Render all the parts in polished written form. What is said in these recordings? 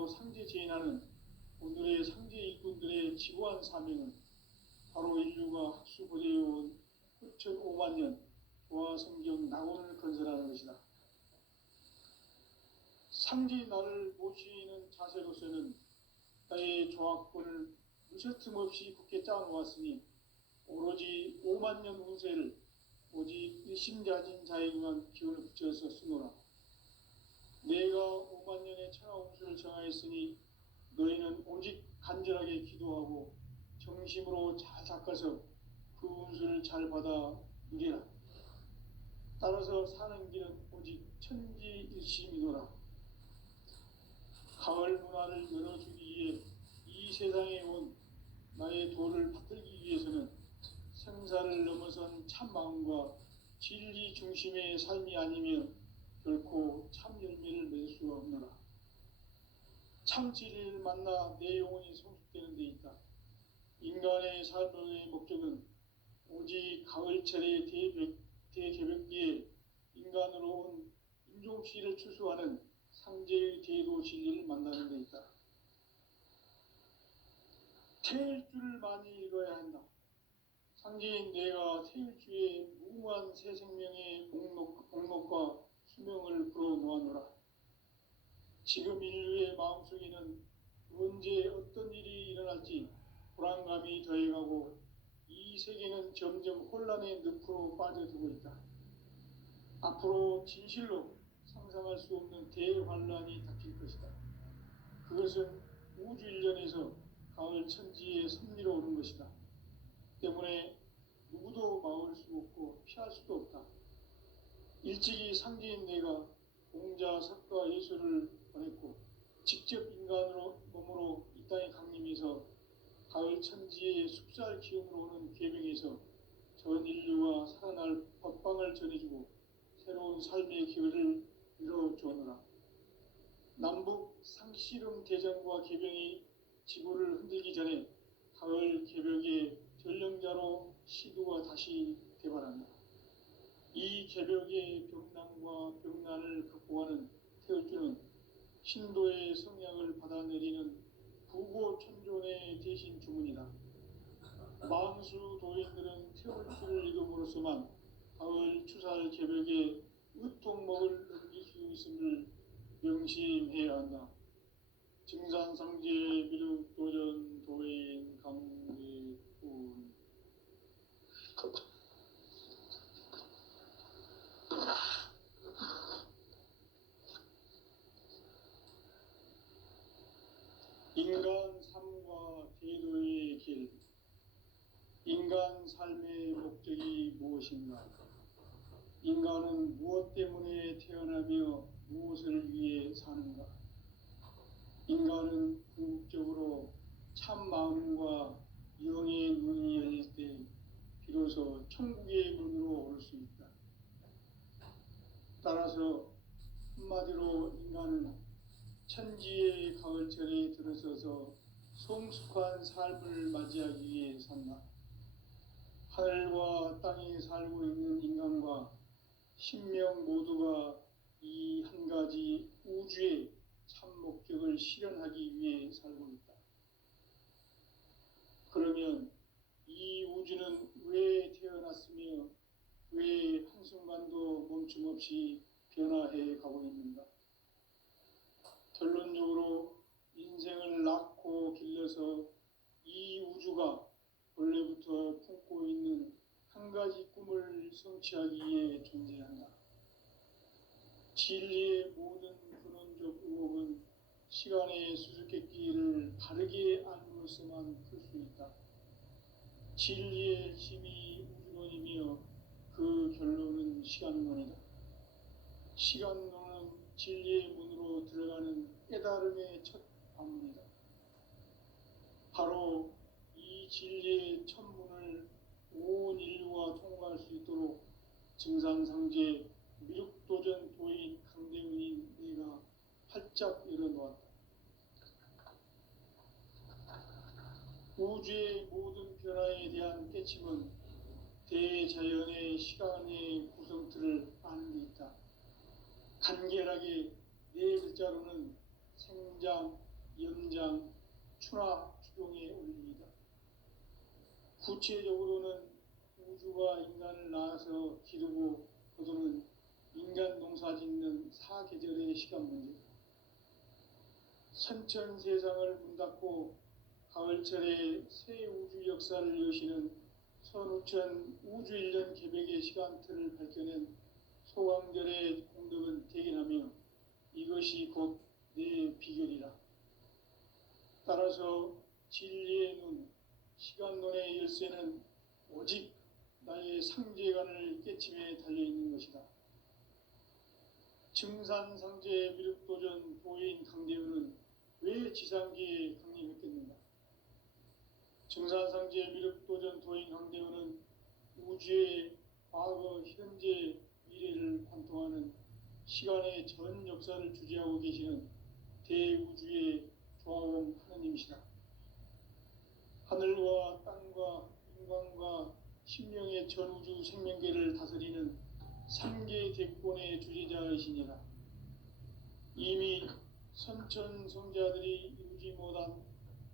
마지막으로 상제 제인하는 오늘의 상제 일꾼들의 지구한 사명은 바로 인류가 학수 고대해온 9,500만 년 조화 성경 낙원을 건설하는 것이다. 상제 나를 모시는 자세로서는 나의 조합권을 무셔틈 없이 굳게 짜놓았으니 오로지 5만 년 운세를 오직 일심자진 자에게만 기운을 붙여서 쓰노라. 내가 5만 년의 천하 운수를 정하였으니 너희는 오직 간절하게 기도하고 정심으로 잘 닦아서 그 운수를 잘 받아 누리라. 따라서 사는 길은 오직 천지일심이노라. 가을 문화를 열어주기 위해 이 세상에 온 나의 도를 받들기 위해서는 생사를 넘어선 참 마음과 진리 중심의 삶이 아니면 결코 참 열매를 맺을 수가 없노라. 참 진리를 만나 내 영혼이 성숙되는 데 있다. 인간의 삶의 목적은 오직 가을철의 대개벽기에 인간으로 온 인종시를 추수하는 상제의 대도 진리를 만나는 데 있다. 태일주를 많이 읽어야 한다. 상제인 내가 태일주의 무궁한 새 생명의 목록과 수명을 풀어놓아노라. 지금 인류의 마음속에는 언제 어떤 일이 일어날지 불안감이 더해가고 이 세계는 점점 혼란의 늪으로 빠져들고 있다. 앞으로 진실로 상상할 수 없는 대환란이 닥칠 것이다. 그것은 우주 일련에서 가을 천지의 섭리로 오는 것이다. 때문에 누구도 막을 수 없고 피할 수도 없다. 일찍이 상제인 내가 공자, 석가, 예수를 보냈고 직접 인간으로 몸으로 이 땅에 강림해서 가을 천지의 숲살 기운으로 오는 계명에서 전 인류가 살아날 법방을 전해주고 새로운 삶의 기회를 이뤄주오노라. 남북 상씨름 대전과 개병이 지구를 흔들기 전에 가을 개벽의 전령자로 시두가 다시 개발한다. 이 개벽의 병난과 병난을 극복하는 태을주는 신도의 성약을 받아내리는 부고천존의 대신 주문이다. 만수 도인들은 태을주를 읽음으로써만 가을 추살 개벽의 으통목을 넘길 수 있음을 명심해야 한다. 증산상제 미륵도전 도인 강대군 인간 삶과 대도의 길. 인간 삶의 목적이 무엇인가? 인간은 무엇 때문에 태어나며 무엇을 위해 사는가? 인간은 궁극적으로 참 마음과 영의 눈이 열릴 때 비로소 천국의 문으로 올 수 있다. 따라서 한마디로 인간은 천지의 가을철에 들어서서 성숙한 삶을 맞이하기 위해 산다. 하늘과 땅에 살고 있는 인간과 신명 모두가 이 한 가지 우주의 참 목적을 실현하기 위해 살고 있다. 그러면 이 우주는 왜 태어났으며 왜 한순간도 멈춤 없이 변화해 가고 있는가? 결론적으로 인생을 낳고 길러서 이 우주가 원래부터 품고 있는 한 가지 꿈을 성취하기 위해 존재한다. 진리의 모든 근원적 의혹은 시간의 수수께끼를 바르게 알므로서만 풀 수 있다. 진리의 힘이 우주론이며 그 결론은 시간론이다. 시간론은 진리의 문으로 들어가는 깨달음의 첫 관문이다. 바로 이 진리의 첫 문을 온 인류가 통과할 수 있도록 증산상제 미륵도전 도인 강대훈인 내가 활짝 열어놓았다. 우주의 모든 변화에 대한 깨침은 대자연의 시간의 구성틀을 아는 데 있다. 간결하게 네 글자로는 생장, 염장, 추나 추종에 올립니다. 구체적으로는 우주가 인간을 낳아서 기르고 거두는 인간 농사 짓는 사계절의 시간 문제, 선천 세상을 문 닫고 가을철에 새 우주 역사를 여시는 선우천 우주일년 개백의 시간틀을 밝혀낸 소강절의 공덕은 대견하며 이것이 곧 내 비결이라. 따라서 진리의 눈, 시간론의 열쇠는 오직 나의 상제관을 깨침에 달려있는 것이다. 증산상제 미륵도전 도인 강대우는 왜 지상기에 강림했겠는가? 증산상제 미륵도전 도인 강대우는 우주의 과거, 현재, 미래를 관통하는 시간의 전 역사를 주재하고 계시는 대우주의 조화원 하느님이시다. 하늘과 땅과 인간과 신명의 전우주 생명계를 다스리는 삼계 대권의 주재자이시니라. 이미 선천성자들이 이루지 못한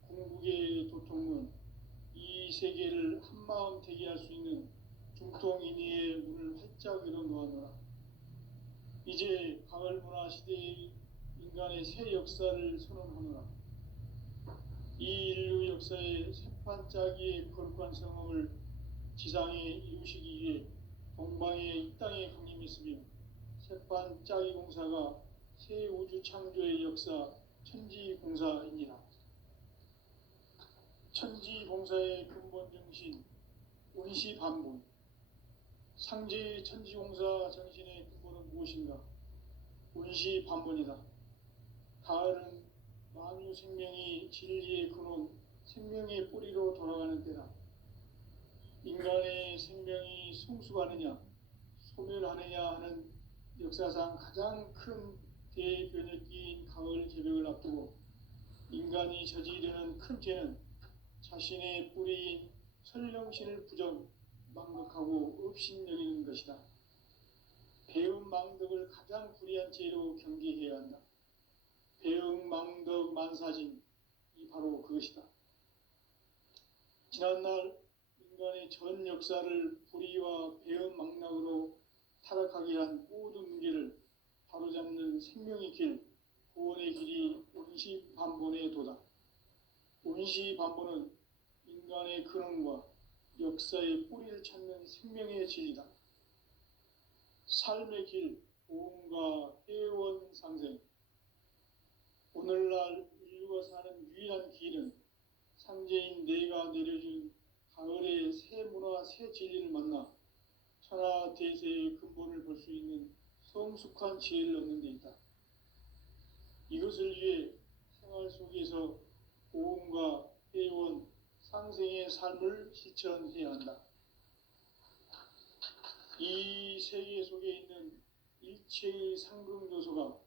궁극의 도통은 이 세계를 한마음 되게 할 수 있는 중통인의의 문을 활짝 열어놓았노라. 이제 가을문화 시대의 인간의 새 역사를 선언하노라. 이 인류 역사의 새판짜기의 거룩한 성험을 지상에 이루시기 위해 동방의 이 땅에 강림했으며 새판짜기 공사가 새 우주 창조의 역사 천지공사입니다. 천지공사의 근본 정신 운시반본, 상제의 천지공사 정신의 근본은 무엇인가? 운시반본이다. 가을은 만유 생명이 진리의 근원, 생명의 뿌리로 돌아가는 때다. 인간의 생명이 성숙하느냐, 소멸하느냐 하는 역사상 가장 큰 대변혁기인 가을 개벽을 앞두고 인간이 저지르는 큰 죄는 자신의 뿌리인 설령신을 부정, 망극하고 업신여기는 것이다. 배움 망덕을 가장 불의한 죄로 경계해야 한다. 배움 망덕 만사진, 이 바로 그것이다. 지난날 인간의 전 역사를 불의와 배움 망락으로 타락하게 한 모든 문제를 바로잡는 생명의 길, 구원의 길이 운시반본의 도다. 운시반본은 인간의 근원과 역사의 뿌리를 찾는 생명의 진리다. 삶의 길, 보험과 회원 상생. 오늘날 인류가 사는 유일한 길은 상제인 내가 내려준 가을의 새 문화, 새 진리를 만나 천하 대세의 근본을 볼 수 있는 성숙한 지혜를 얻는 데 있다. 이것을 위해 생활 속에서 보험과 회원, 상생의 삶을 실천해야 한다. 이 세계 속에 있는 일체의 상승 요소가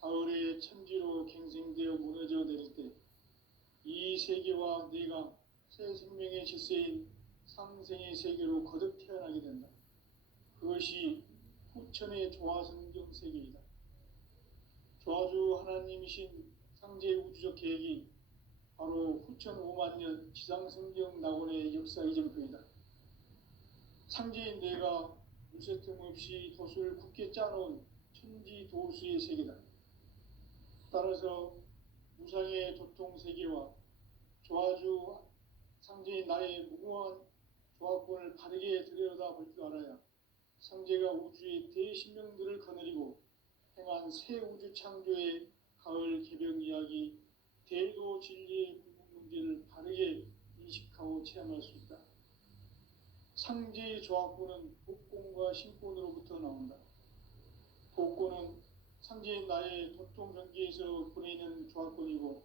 가을의 천지로 갱생되어 무너져 내릴 때 이 세계와 내가 새 생명의 질서인 상생의 세계로 거듭 태어나게 된다. 그것이 후천의 조화성경 세계이다. 조화주 하나님이신 상제 우주적 계획이 바로 후천 5만년 지상성경 낙원의 역사 이정표이다. 상제인 내가 물새 틈 없이 돛을 굳게 짜놓은 천지 도수의 세계다. 따라서 무상의 도통 세계와 조화주 상제인 나의 무궁한 조화권을 바르게 들여다볼 줄 알아야 상제가 우주의 대신명들을 거느리고 행한 새 우주 창조의 가을 개벽 이야기, 대도 진리의 궁극 문제를 바르게 인식하고 체험할 수 있다. 상제의 조화권은 복권과 신권으로부터 나온다. 복권은 상제인 나의 도통 경계에서 보내는 조화권이고,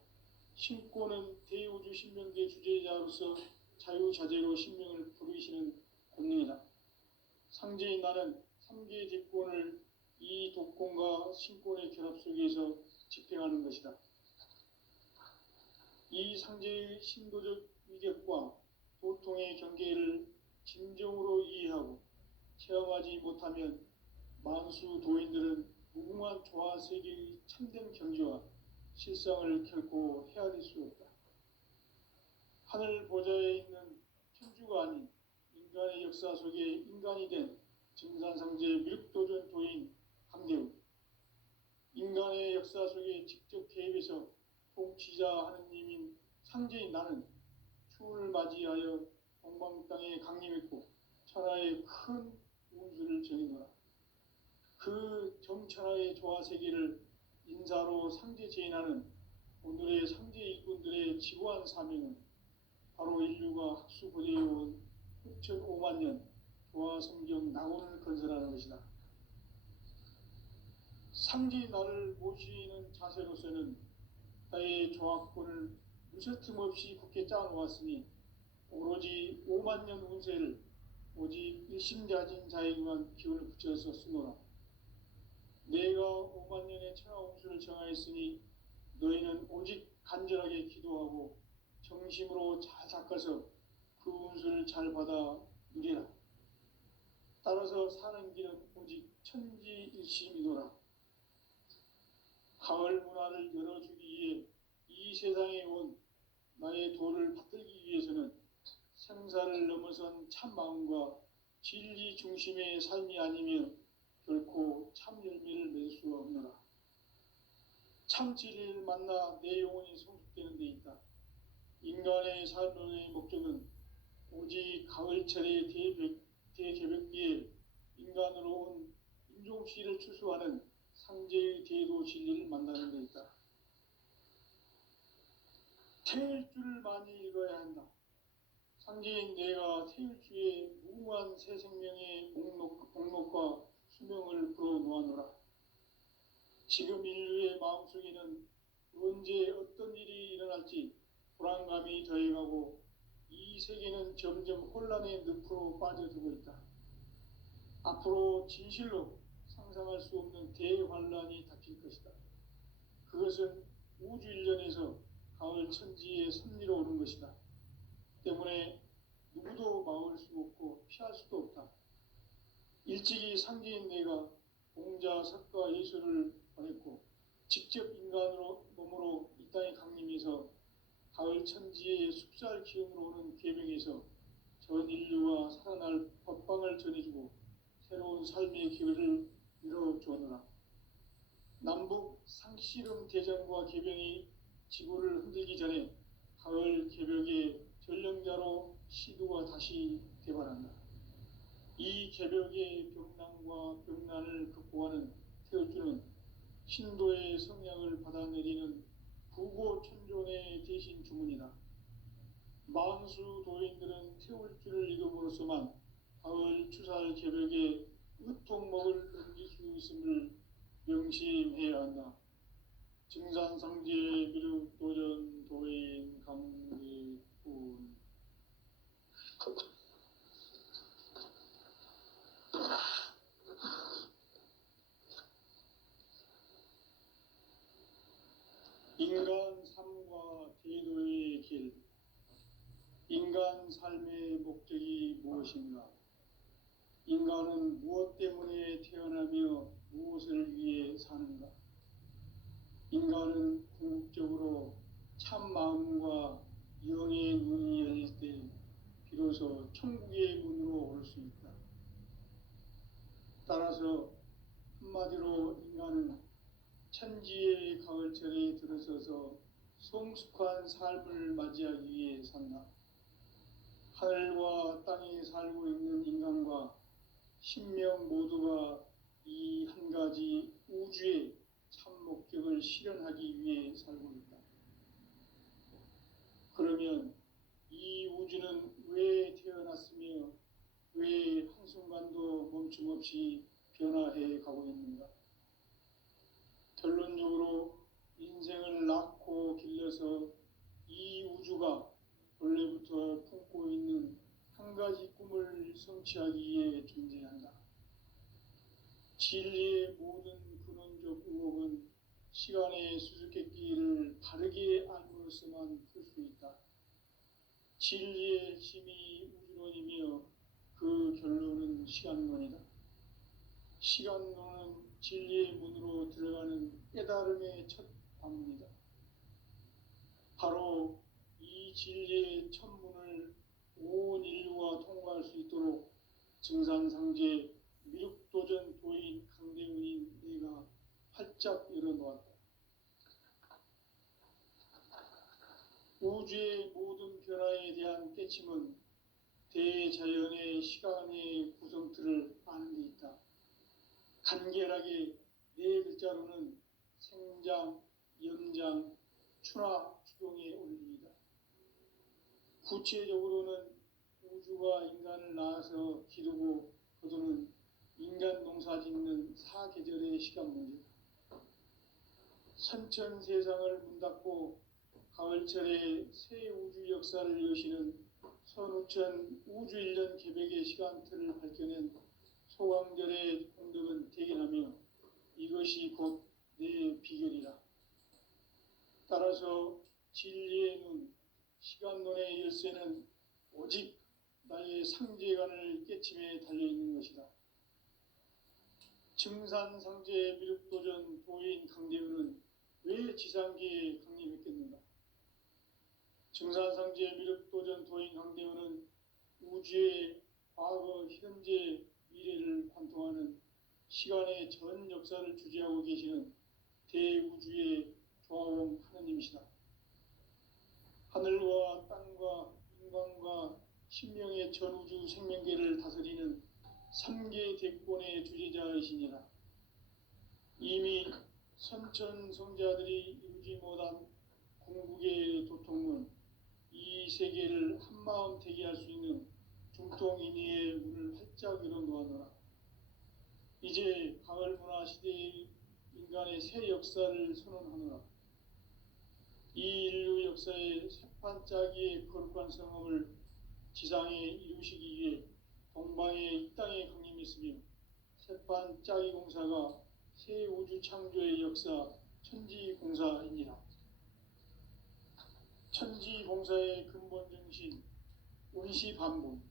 신권은 대우주 신명계 주제자로서 자유자재로 신명을 부르시는 권능이다. 상제인 나는 3개 대권을 이 독권과 신권의 결합 속에서 집행하는 것이다. 이 상제의 신도적 위격과 도통의 경계를 진정으로 이해하고 체험하지 못하면 만수 도인들은 무궁한 조화 세계의 참된 경지와 실상을 결코 헤아릴 수 없다. 하늘 보좌에 있는 천주가 아닌 인간의 역사 속에 인간이 된 증산상제 미륵도전 도인 강대우, 인간의 역사 속에 직접 개입해서 통치자 하느님인 상제인 나는 추운을 맞이하여 동방 땅에 강림했고 천하의 큰 운수를 정해노라. 그 정천하의 조화 세계를 인사로 상제 제인하는 오늘의 상제 일꾼들의 지고한 사명은 바로 인류가 학수고대해온 6,500만 년 조화 성경 낙원을 건설하는 것이다. 상제의 나를 모시는 자세로서는 나의 조합권을 무쇠틈 없이 굳게 짜놓았으니 오로지 5만 년 운세를 오직 일심자진 자에게만 기운을 붙여서 쓰노라. 내가 5만 년의 천하 운수를 정하였으니 너희는 오직 간절하게 기도하고 정심으로 잘 닦아서 그 운수를 잘 받아 누리라. 따라서 사는 길은 오직 천지일심이노라. 가을 문화를 열어주기 위해 이 세상에 온 나의 도를 받들기 위해서는 생사를 넘어선 참 마음과 진리 중심의 삶이 아니면 결코 참 열매를 맺을 수 없노라. 참 진리를 만나 내 영혼이 성숙되는 데 있다. 인간의 삶의 목적은 오직 가을철의 대개벽기에 인간으로 온 인종시를 추수하는 상제의 대도 진리를 만나는 데 있다. 태일주를 많이 읽어야 한다. 상제인 내가 태일주의 무궁한 새 생명의 목록과 수명을 불어놓아노라. 지금 인류의 마음속에는 언제 어떤 일이 일어날지 불안감이 더해가고 이 세계는 점점 혼란의 늪으로 빠져들고 있다. 앞으로 진실로 상상할 수 없는 대환란이 닥칠 것이다. 그것은 우주 일련에서 가을 천지의 섭리로 오는 것이다. 때문에 누구도 막을 수 없고 피할 수도 없다. 일찍이 상제인 내가 공자, 석가, 예수를 보냈고 직접 인간으로 몸으로 이 땅에 강림해서 가을 천지의 숲살 기운으로 오는 계명에서 전 인류와 살아날 법방을 전해주고 새로운 삶의 기회를 이뤄주었노라. 남북 상씨름 대전과 개병이 지구를 흔들기 전에 가을 개벽의 전령자로 시도가 다시 개발한다. 이 개벽의 병난과 병난을 극복하는 태울주는 신도의 성향을 받아내리는 부고천존의 대신 주문이다. 만수 도인들은 태울주를 읽음으로써만 가을 추살 개벽의 의통목을 넘길 수 있음을 명심해야 한다. 증산상제 미륵 도전 도인 강대훈. 인간 삶과 제도의 길. 인간 삶의 목적이 무엇인가? 인간은 무엇 때문에 태어나며 무엇을 위해 사는가? 인간은 궁극적으로 참 마음과 영의 눈이 열릴 때 비로소 천국의 문으로 올 수 있다. 따라서 한마디로 인간은 천지의 가을철에 들어서서 성숙한 삶을 맞이하기 위해 산다. 하늘과 땅에 살고 있는 인간과 신명 모두가 이 한 가지 우주의 참 목적을 실현하기 위해 살고 있다. 그러면 이 우주는 왜 태어났으며 왜 한순간도 멈춤없이 변화해 가고 있는가? 결론적으로 인생을 낳고 길러서 이 우주가 원래부터 품고 있는 한 가지 꿈을 성취하기 위해 존재한다. 진리의 모든 근원적 의혹은 시간의 수수께끼를 바르게 알므로써만 풀 수 있다. 진리의 힘이 우주론이며 그 결론은 시간론이다. 시간론은 진리의 문으로 들어가는 깨달음의 첫 관문이다. 바로 이 진리의 천문을 온 인류가 통과할 수 있도록 증산상제 미륵도전 도인 강대훈인 내가 활짝 열어놓았다. 우주의 모든 변화에 대한 깨침은 대자연의 시간의 구성틀을 아는 데 있다. 간결하게 네 글자로는 생장, 연장, 추나 추동의 원리이다. 구체적으로는 우주가 인간을 낳아서 기르고 거두는 인간 농사 짓는 사계절의 시간 문제다. 선천 세상을 문 닫고 가을철에 새 우주 역사를 여시는 선우천 우주 1년 개백의 시간틀을 밝혀낸 소강절의 공덕은 대견하며 이것이 곧 내 비결이라. 따라서 진리의 눈, 시간론의 열쇠는 오직 나의 상제관을 깨침에 달려있는 것이다. 증산상제 미륵도전 도인 강대훈은 왜 지상계에 강림했겠는가? 증산상제 미륵도전 도인 강대훈은 우주의 과거, 현재, 미래를 관통하는 시간의 전 역사를 주재하고 계시는 대우주의 조화원 하느님이시다. 하늘과 땅과 인간과 신명의 전우주 생명계를 다스리는 3계 대권의 주재자이시니라. 이미 선천성자들이 이루지 못한 궁극의 도통문, 이 세계를 한마음 되게 할 수 있는 중통인의의 문을 활짝 열어놓아노라. 이제 가을 문화 시대의 인간의 새 역사를 선언하노라. 이 인류 역사의 새판짜기의 거룩한 성험을 지상에 이루시기 위해 동방의 이 땅에 강림했으며 새판짜기 공사가 새 우주 창조의 역사 천지공사이니라. 천지공사의 근본 정신 운시반본.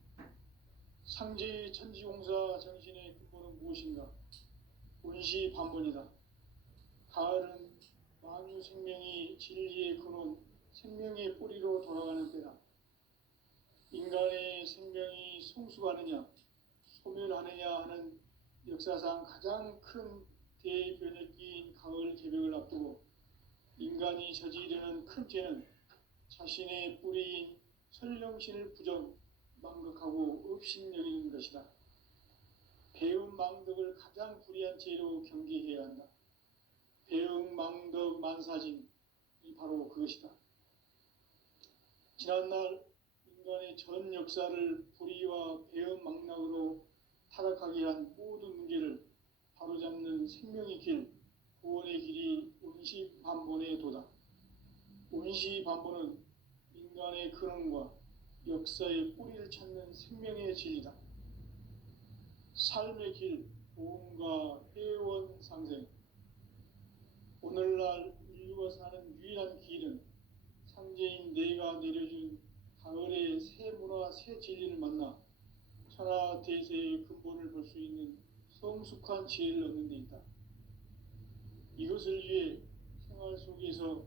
상제의 천지공사 정신의 근본은 무엇인가? 운시반본이다. 가을은 만유 생명이 진리의 근원, 생명의 뿌리로 돌아가는 때다. 인간의 생명이 성숙하느냐, 소멸하느냐 하는 역사상 가장 큰 대변혁기인 가을 개벽을 앞두고 인간이 저지르는 큰 죄는 자신의 뿌리인 설령신을 부정, 망극하고 업신여기는 것이다. 배움 망덕을 가장 불의한 죄로 경계해야 한다. 배움 망덕 만사진, 이 바로 그것이다. 지난날 인간의 전 역사를 불의와 배움 망락으로 타락하게 한 모든 문제를 바로잡는 생명의 길, 구원의 길이 운시반본의 도다. 운시반본은 인간의 근원과 역사의 뿌리를 찾는 생명의 진리다. 삶의 길, 보험과 회원 상생. 오늘날 인류가 사는 유일한 길은 상제인 내가 내려준 가을의 새 문화, 새 진리를 만나 천하 대세의 근본을 볼 수 있는 성숙한 지혜를 얻는 데 있다. 이것을 위해 생활 속에서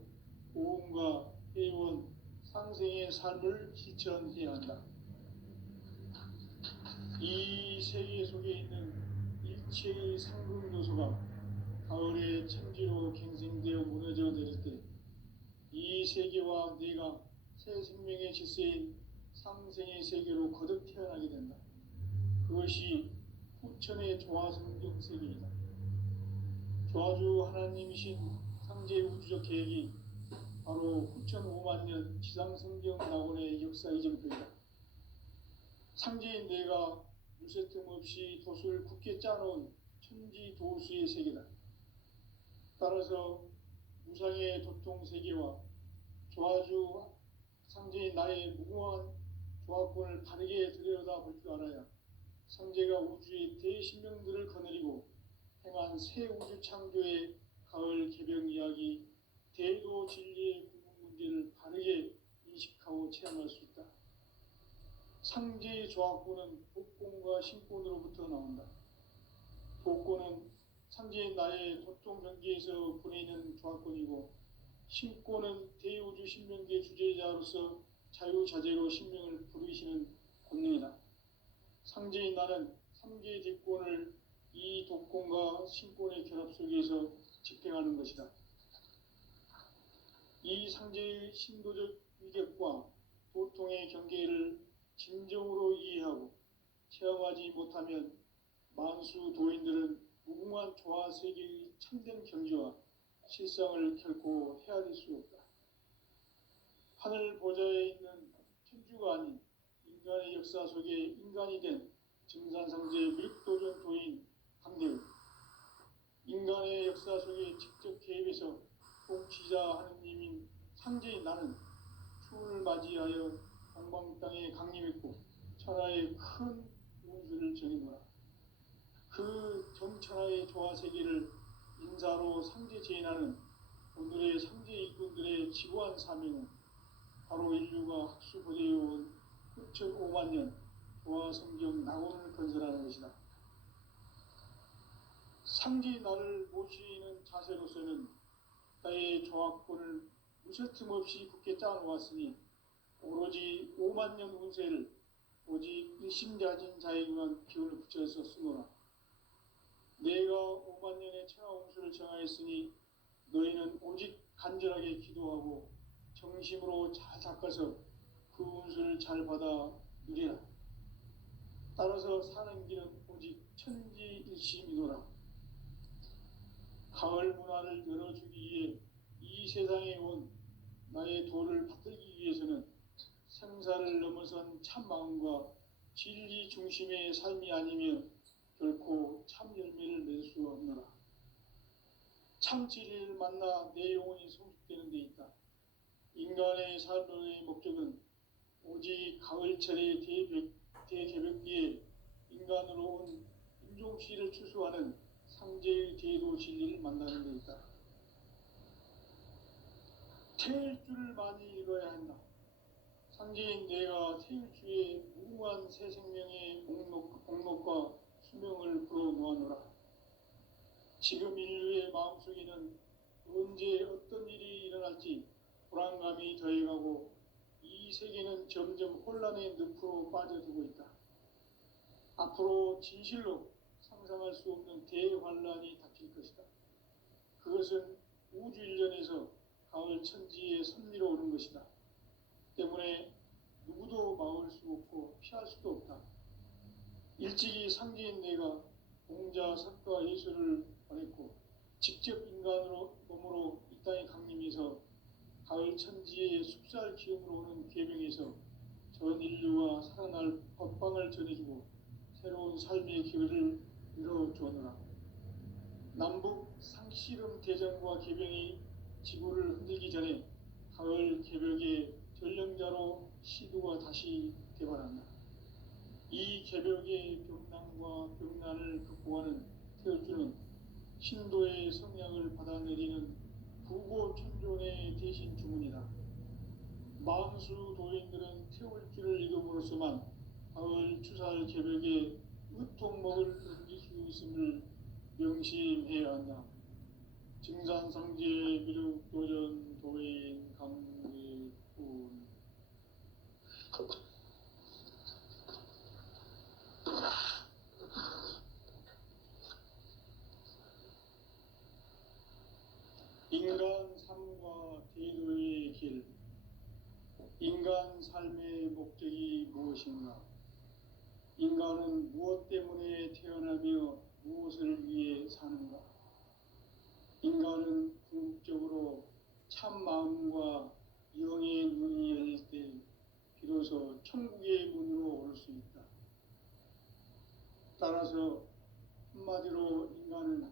보험과 회원, 상생의 삶을 실천해야 한다. 이 세계 속에 있는 일체의 상승 요소가 가을의 천지로 갱생되어 무너져 내릴 때 이 세계와 내가 새 생명의 질서인 상생의 세계로 거듭 태어나게 된다. 그것이 후천의 조화성경 세계이다. 조화주 하나님이신 상제 우주적 계획이 바로 후천 5만 년 지상성경 낙원의 역사 이정표이다. 상제인 내가 물새틈 없이 돛을 굳게 짜놓은 천지도수의 세계다. 따라서 무상의 도통 세계와 조화주 상제인 나의 무궁한 조화권을 바르게 들여다볼 줄 알아야 상제가 우주의 대신명들을 거느리고 행한 새 우주 창조의 가을 개벽 이야기, 대도 진리의 궁극 문제를 바르게 인식하고 체험할 수 있다. 상제의 조화권은 복권과 신권으로부터 나온다. 복권은 상제인 나의 도통 경계에서 보내는 조화권이고 신고는 대우주 신명계 주제자로서 자유자재로 신명을 부르시는 권능이다. 상제인 나는 삼계 대권을 이 독권과 신권의 결합 속에서 집행하는 것이다. 이 상제의 신도적 위격과 도통의 경계를 진정으로 이해하고 체험하지 못하면 만수 도인들은 무궁한 조화 세계의 참된 경지와 실상을 결코 헤아릴 수 없다. 하늘 보좌에 있는 천주가 아닌 인간의 역사 속에 인간이 된 증산상제 밀도전 도인 강대우, 인간의 역사 속에 직접 개입해서 통치자 하느님인 상제인 나는 추운을 맞이하여 동방 땅에 강림했고 천하의 큰 운수를 정해노라. 그 정천하의 조화 세계를 인사로 상제 제인하는 오늘의 상제 일꾼들의 지고한 사명은 바로 인류가 학수고대해온 9,500만 년 조화 성경 낙원을 건설하는 것이다. 상제 나를 모시는 자세로서는 나의 조화권을 무설틈 없이 굳게 짜놓았으니 오로지 5만 년 운세를 오직 일심자진 자에게만 기운을 붙여서 쓰노라. 내가 5만 년의 천하 운수를 정하였으니 너희는 오직 간절하게 기도하고 정심으로 잘 닦아서 그 운수를 잘 받아 누리라. 따라서 사는 길은 오직 천지일심이노라. 가을 문화를 열어주기 위해 이 세상에 온 나의 도를 받들기 위해서는 생사를 넘어선 참마음과 진리 중심의 삶이 아니면 결코 참 열매를 맺을 수 없노라. 참 진리를 만나 내 영혼이 성숙되는 데 있다. 인간의 삶의 목적은 오직 가을철의 대개벽기에 인간으로 온 인종씨를 추수하는 상제의 대도 진리를 만나는 데 있다. 태일 줄을 많이 읽어야 한다. 상제인 내가 태일주의 무궁한 새 생명의 목록과 수명을 불어놓아노라. 지금 인류의 마음속에는 언제 어떤 일이 일어날지 불안감이 더해가고 이 세계는 점점 혼란의 늪으로 빠져들고 있다. 앞으로 진실로 상상할 수 없는 대환란이 닥칠 것이다. 그것은 우주 일련에서 가을 천지에 선미로 오는 것이다. 때문에 누구도 막을 수 없고 피할 수도 없다. 일찍이 상제인 내가 공자, 석가, 예수를 보냈고 직접 인간으로 몸으로 이 땅에 강림해서 가을 천지의 숲살 기운으로 오는 계명에서 전 인류와 살아날 법방을 전해주고 새로운 삶의 기회를 이뤄주었노라. 남북 상씨름 대전과 개병이 지구를 흔들기 전에 가을 개벽의 전령자로 시두가 다시 개발한다. 이 개벽의 병난과 병난을 극복하는 태울주는 신도의 성향을 받아내리는 부고천존의 대신 주문이다. 만수 도인들은 태울주를 읽음으로써만 가을 추살 개벽에 으통목을 넘길 수 있음을 명심해야 한다. 증산상제 미륵도전 도인 강의군 인간 삶과 대도의 길. 인간 삶의 목적이 무엇인가? 인간은 무엇 때문에 태어나며 무엇을 위해 사는가? 인간은 궁극적으로 참 마음과 영의 눈이 열릴 때 비로소 천국의 문으로 올 수 있다. 따라서 한마디로 인간은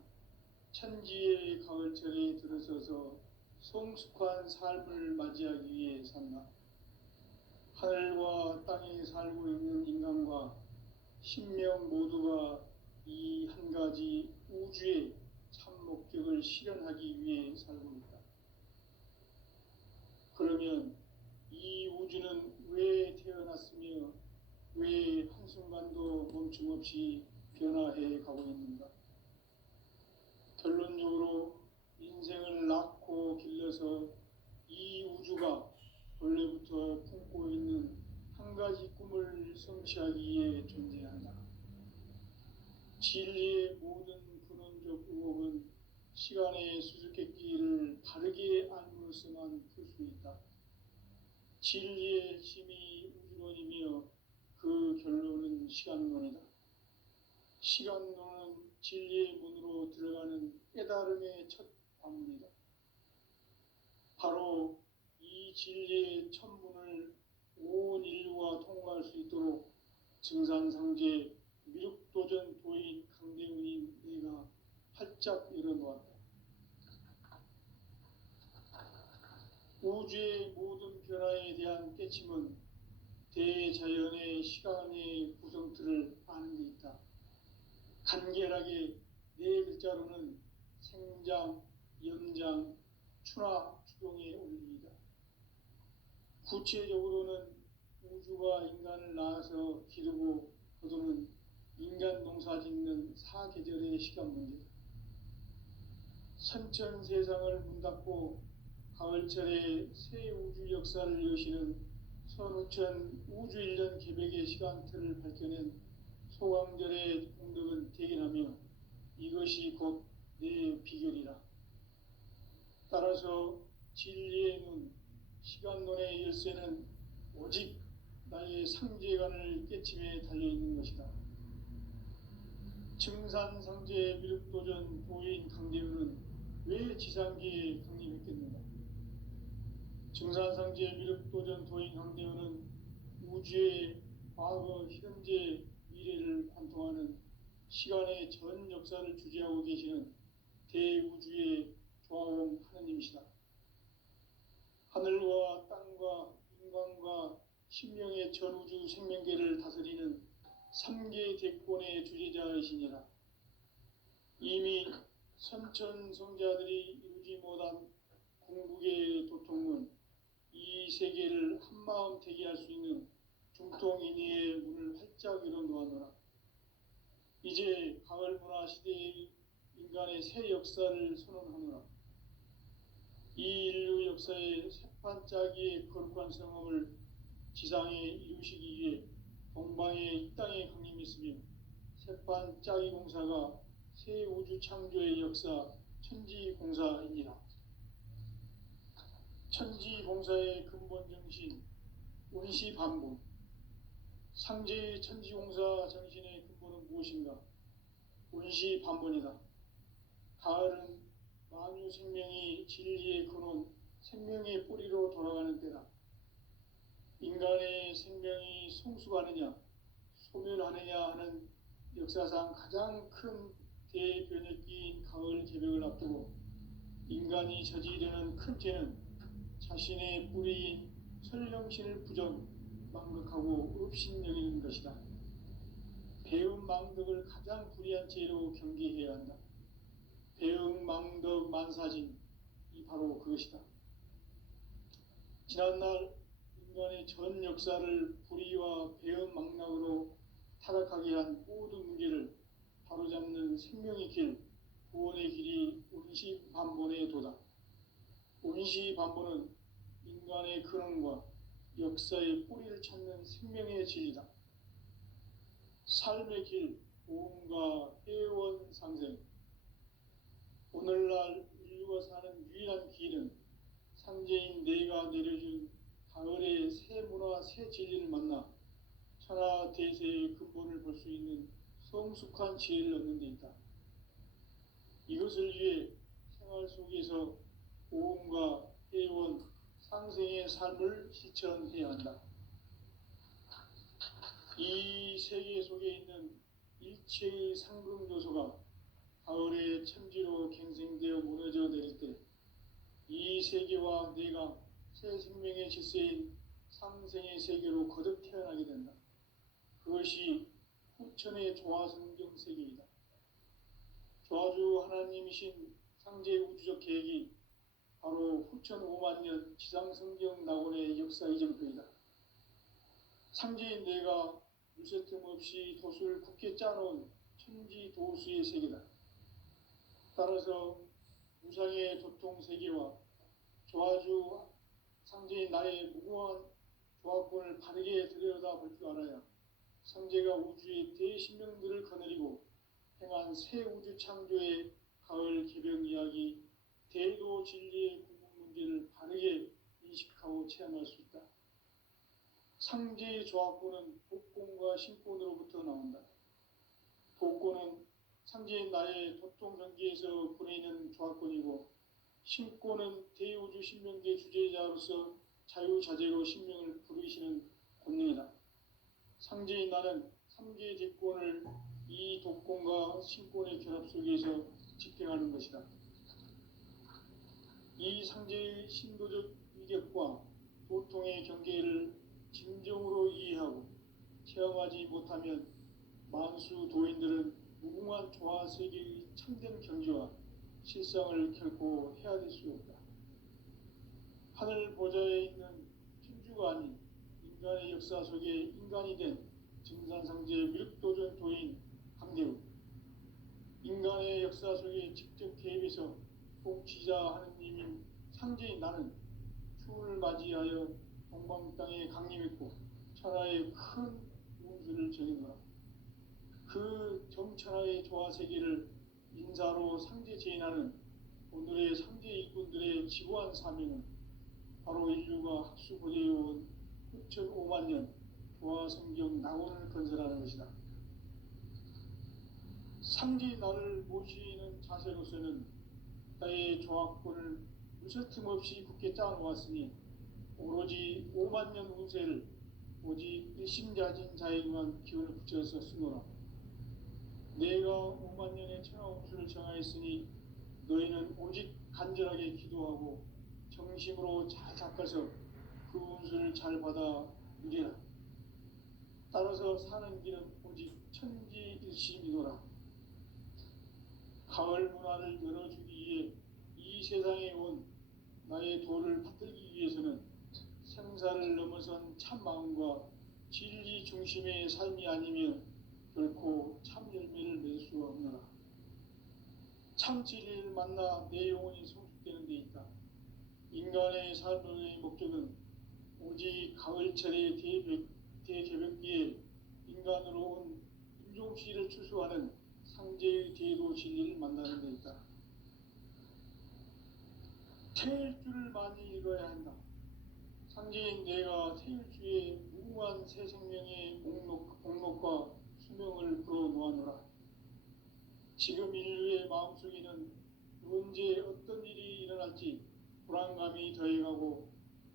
천지의 가을철에 들어서서 성숙한 삶을 맞이하기 위해 산다. 하늘과 땅에 살고 있는 인간과 신명 모두가 이 한 가지 우주의 참 목적을 실현하기 위해 살고 있다. 그러면 이 우주는 왜 태어났으며 왜 한순간도 멈춤없이 변화해 가고 있는가? 결론적으로 인생을 낳고 길러서 이 우주가 본래부터 품고 있는 한 가지 꿈을 성취하기 위해 존재한다. 진리의 모든 근원적 의혹은 시간의 수수께끼를 바르게 알므로써만 풀 수 있다. 진리의 핵심이 우주론이며 그 결론은 시간론이다. 시간론은 진리의 문으로 들어가는 깨달음의 첫 관문이다. 바로 이 진리의 천문을 온 인류가 통과할 수 있도록 증산상제 미륵도전 도인 강대훈이 내가 활짝 열어놓았다. 우주의 모든 변화에 대한 깨침은 대자연의 시간의 구성틀을 아는 데 있다. 간결하게 네 글자로는 생장, 연장, 추락, 추동의 원리이다. 구체적으로는 우주가 인간을 낳아서 기르고 거두는 인간 농사 짓는 사계절의 시간 문제다. 선천 세상을 문 닫고 가을철에 새 우주 역사를 여시는 선우천 우주 1년 개백의 시간틀을 밝혀낸 소강절의 공덕은 대견하며 이것이 곧 내 비결이라. 따라서 진리의 눈, 시간론의 열쇠는 오직 나의 상제관을 깨침에 달려있는 것이다. 증산상제 미륵도전 도인 강대훈은 왜 지상계에 강림했겠는가? 증산상제 미륵도전 도인 강대훈은 우주의 과거, 현재, 미래를 관통하는 시간의 전 역사를 주재하고 계시는 대우주의 조화원 하느님이시다. 하늘과 땅과 인간과 신명의 전우주 생명계를 다스리는 3계 대권의 주재자이시니라. 이미 선천성자들이 이루지 못한 궁극의 도통은 이 세계를 한마음 되게 할 수 있는 중통인의의 문을 활짝 열어놓았노라. 이제 가을 문화 시대의 인간의 새 역사를 선언하노라. 이 인류 역사의 새판짜기의 거룩한 성험을 지상에 이루시기 위해 동방의 이 땅에 강림했으며 새판짜기 공사가 새 우주 창조의 역사 천지공사이니라. 천지공사의 근본 정신 운시반본. 상제의 천지공사 정신의 근본은 무엇인가? 운시반본이다. 가을은 만유 생명이 진리의 근원, 생명의 뿌리로 돌아가는 때다. 인간의 생명이 성숙하느냐, 소멸하느냐 하는 역사상 가장 큰 대변혁기인 가을 개벽을 앞두고 인간이 저지르는 큰 죄는 자신의 뿌리인 설령신을 망각하고 업신여기는 것이다. 배움 망덕을 가장 불의한 죄로 경계해야 한다. 배움 망덕 만사진, 이 바로 그것이다. 지난날 인간의 전 역사를 불의와 배움 망락으로 타락하게 한 모든 문제를 바로잡는 생명의 길, 구원의 길이 운시반본의 도다. 운시반본은 인간의 근원과 역사의 뿌리를 찾는 생명의 진리다. 삶의 길, 보험과 회원 상생. 오늘날 인류가 사는 유일한 길은 상제인 내가 내려준 가을의 새 문화, 새 진리를 만나 천하 대세의 근본을 볼 수 있는 성숙한 지혜를 얻는 데 있다. 이것을 위해 생활 속에서 보험과 회원, 상생의 삶을 실천해야 한다. 이 세계 속에 있는 일체의 상금 요소가 가을의 천지로 갱생되어 무너져 내릴 때 이 세계와 내가 새 생명의 질서인 상생의 세계로 거듭 태어나게 된다. 그것이 후천의 조화성경 세계이다. 조화주 하나님이신 상제 우주적 계획이 바로 후천 5만 년 지상성경 낙원의 역사 이정표이다. 상제인 내가 물새틈 없이 도수를 굳게 짜놓은 천지 도수의 세계다. 따라서 무상의 도통 세계와 조화주 상제인 나의 무궁한 조합권을 바르게 들여다볼 줄 알아야 상제가 우주의 대신명들을 거느리고 행한 새 우주 창조의 가을 개벽 이야기, 대도 진리의 궁극 문제를 바르게 인식하고 체험할 수 있다. 상제의 조합권은 복권과 신권으로부터 나온다. 복권은 상제인 나의 도통전기에서 보내는 조합권이고, 신권은 대우주 신명계 주제자로서 자유자재로 신명을 부르시는 권능이다. 상제인 나는 삼계의 직권을 이 독권과 신권의 결합 속에서 집행하는 것이다. 이 상제의 신도적 위격과 도통의 경계를 진정으로 이해하고 체험하지 못하면 만수 도인들은 무궁한 조화 세계의 참된 경지와 실상을 결코 헤아릴 수 없다. 하늘 보좌에 있는 천주가 아닌 인간의 역사 속에 인간이 된 증산상제의 미륵도전 도인 강대우, 인간의 역사 속에 직접 개입해서 통치자 하느님인 상제인 나는 추운을 맞이하여 동방 땅에 강림했고 천하의 큰 운수를 정해놓아 그 정천하의 조화 세계를 인사로 상제 제인하는 오늘의 상제 일꾼들의 지고한 사명은 바로 인류가 학수 보내어온 9,500만 년 조화 성경 낙원을 건설하는 것이다. 상제 나를 모시는 자세로서는 나의 조합권을 무설틈 없이 굳게 짜놓았으니 오로지 5만 년 운세를 오직 일심자진 자에게만 기운을 붙여서 쓰노라. 내가 5만 년의 천하 운수를 정하였으니 너희는 오직 간절하게 기도하고 정심으로 잘 닦아서 그 운수를 잘 받아 누리라. 따라서 사는 길은 오직 천지일심이노라. 가을 문화를 열어주기 위해 이 세상에 온 나의 도를 받들기 위해서는 생사를 넘어선 참 마음과 진리 중심의 삶이 아니면 결코 참 열매를 맺을 수 없노라. 참 진리를 만나 내 영혼이 성숙되는 데 있다. 인간의 삶의 목적은 오직 가을철의 대개벽기에 인간으로 온 인종시를 추수하는 상제의 대도 진리를 만나는 데 있다. 태일주를 많이 읽어야 한다. 상제인 내가 태일주의 무궁한 새 생명의 목록과 수명을 불어놓아노라. 지금 인류의 마음속에는 언제 어떤 일이 일어날지 불안감이 더해가고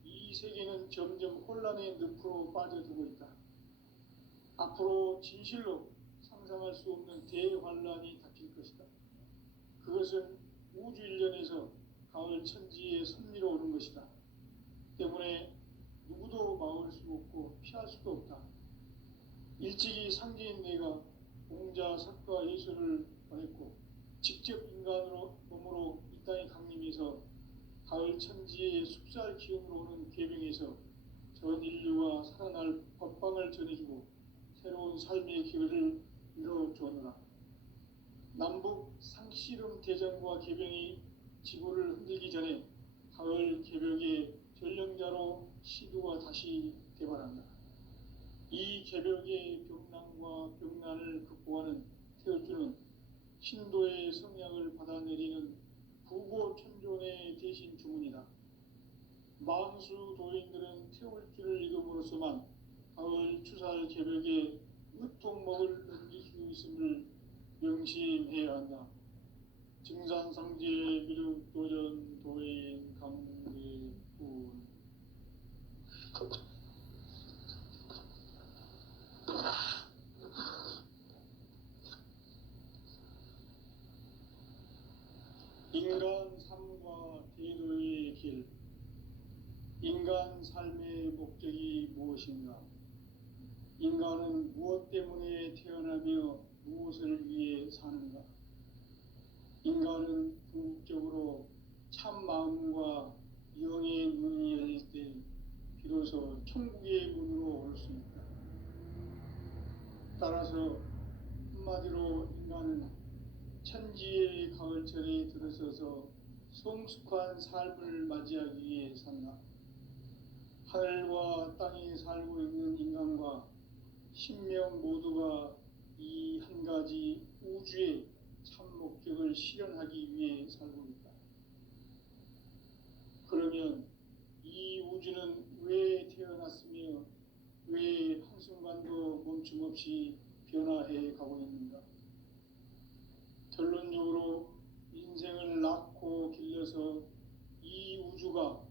이 세계는 점점 혼란의 늪으로 빠져들고 있다. 앞으로 진실로 상상할 수 없는 대환란이 닥칠 것이다. 그것은 우주 일련에서 가을 천지에 섭리로 오는 것이다. 때문에 누구도 막을 수 없고 피할 수도 없다. 일찍이 상제인 내가 공자, 석가, 예수를 보냈고 직접 인간으로 몸으로 이 땅에 강림해서 가을 천지의 숲살 기운으로 오는 계명에서 전 인류와 살아날 법방을 전해주고 새로운 삶의 기회를 이뤄주었노라. 남북 상씨름 대전과 계병이 지구를 흔들기 전에 가을 개벽의 전령자로 시도가 다시 개발한다. 이 개벽의 병난과 병난을 극복하는 태울주는 신도의 성약을 받아내리는 부고천존의 대신 주문이다. 만수 도인들은 태울주를 읽음으로써만 가을 추살 개벽에 으통먹을 넘길 수 있음을 명심해야 한다. 증산상제 미륵도전 도인 강대군. 인간 삶과 대도의 길. 인간 삶의 목적이 무엇인가? 인간은 무엇 때문에 태어나며 무엇을 위해 사는가? 인간은 궁극적으로 참 마음과 영의 문이 열릴 때 비로소 천국의 문으로 올 수 있다. 따라서 한마디로 인간은 천지의 가을철에 들어서서 성숙한 삶을 맞이하기 위해 산다. 하늘과 땅에 살고 있는 인간과 신명 모두가 이 한 가지 우주의 참 목적을 실현하기 위해 살고 있다. 그러면 이 우주는 왜 태어났으며 왜 한순간도 멈춤 없이 변화해 가고 있는가? 결론적으로 인생을 낳고 길러서 이 우주가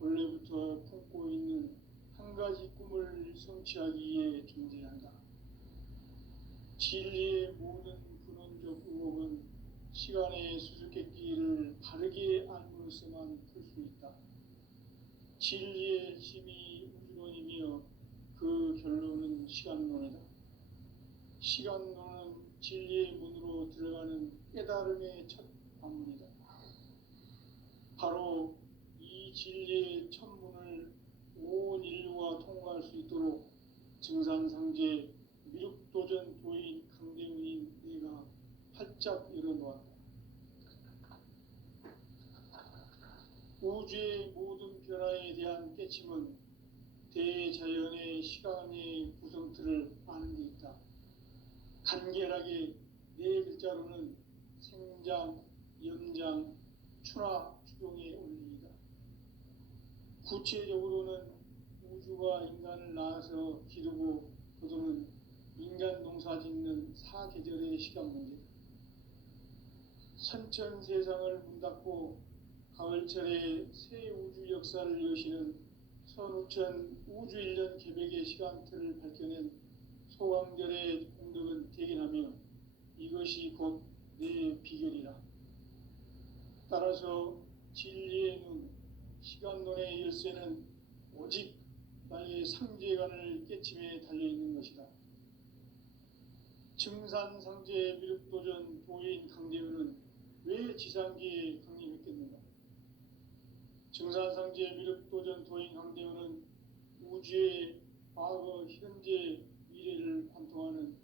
원래부터 품고 있는 한 가지 꿈을 성취하기 위해 존재한다. 진리의 모든 근원적 의혹은 시간의 수수께끼를 바르게 알므로써만 풀 수 있다. 진리의 핵심이 우주론이며 그 결론은 시간론이다. 시간론은 진리의 문으로 들어가는 깨달음의 첫 방문이다. 바로 이 진리의 첫 문을 온 인류가 통과할 수 있도록 증산상제 미륵도전 도인 강대문인 내가 활짝 열어놓았다. 우주의 모든 변화에 대한 깨침은 대자연의 시간의 구성틀을 아는 데 있다. 간결하게 네 글자로는 생장, 연장, 추락, 추동의 원리이다. 구체적으로는 우주가 인간을 낳아서 기르고 거두는 인간 농사 짓는 사계절의 시간 문제다. 선천 세상을 문 닫고 가을철에 새 우주 역사를 여시는 선우천 우주 1년 개백의 시간틀을 밝혀낸 소강절의 공덕은 대견하며 이것이 곧 내 비결이라. 따라서 진리의 눈, 시간론의 열쇠는 오직 나의 상제관을 깨침에 달려있는 것이다. 증산상제 미륵도전 도인 강대현은 왜 지상계에 강림했겠는가? 증산상제 미륵도전 도인 강대현은 우주의 과거, 현재, 미래를 관통하는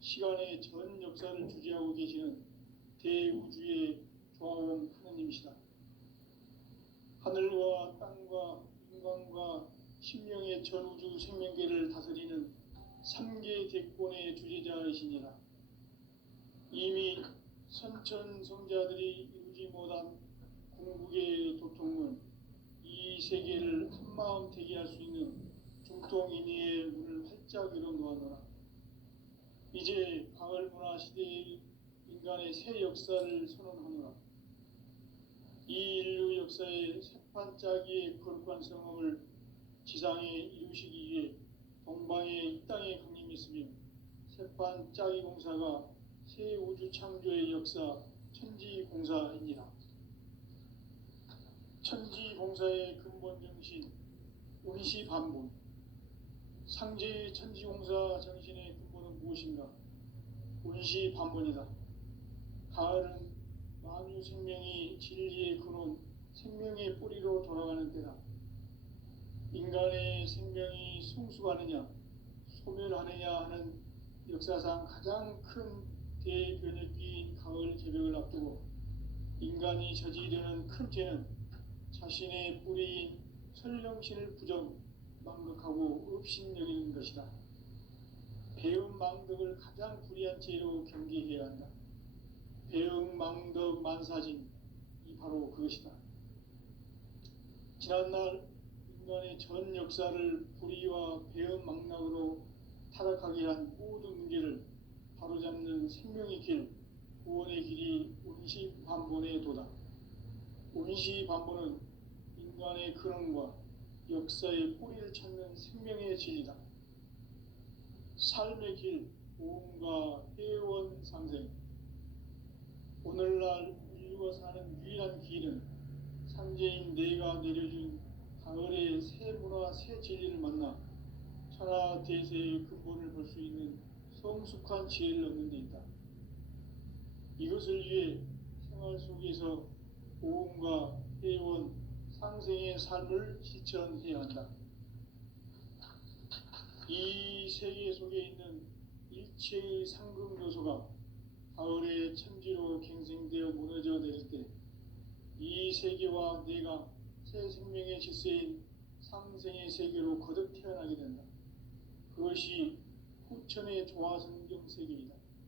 시간의 전 역사를 주재하고 계시는 대우주의 조화원 하느님이시다. 하늘과 땅과 인간과 신명의 전우주 생명계를 다스리는 3계 대권의 주재자이시니라. 이미 선천성자들이 이루지 못한 궁극의 도통은 이 세계를 한마음 되게 할 수 있는 중통인의의 문을 활짝 열어놓아노라. 이제 가을문화 시대의 인간의 새 역사를 선언하노라. 이 인류 역사의 새판짜기의 거룩한 성험을 지상에 이루시기 위해 동방의 이 땅에 강림했으며 새판짜기 공사가 새 우주 창조의 역사 천지공사이니라. 천지공사의 근본 정신 운시반본. 상제의 천지공사 정신의 근본은 무엇인가? 운시반본이다. 가을은 만유 생명이 진리의 근원, 생명의 뿌리로 돌아가는 때다. 인간의 생명이 성숙하느냐, 소멸하느냐 하는 역사상 가장 큰 대변혁기인 가을 개벽을 앞두고 인간이 저지르는 큰 죄는 자신의 뿌리인 설령신을 부정, 망극하고 업신여기는 것이다. 배움 망덕을 가장 불의한 죄로 경계해야 한다. 배움 망덕 만사진, 이 바로 그것이다. 지난날 인간의 전 역사를 불의와 배움 망락으로 타락하게 한 모든 문제를 바로잡는 생명의 길, 구원의 길이 운시반본의 도다. 운시반본은 인간의 근원과 역사의 뿌리를 찾는 생명의 진리다. 삶의 길, 오음과 회원 상생. 오늘날 인류가 사는 유일한 길은 상제인 내가 내려준 가을의 새 문화, 새 진리를 만나 천하 대세의 근본을 볼 수 있는 성숙한 지혜를 얻는 데 있다. 이것을 위해 생활 속에서 오음과 회원, 상생의 삶을 실천해야 한다. 이 세계 속에 있는 일체의 상금 요소가 가을의 천지로 갱생되어 무너져 내릴 때 이 세계와 내가 새 생명의 질서인 상생의 세계로 거듭 태어나게 된다. 그것이 후천의 조화성경 세계이다.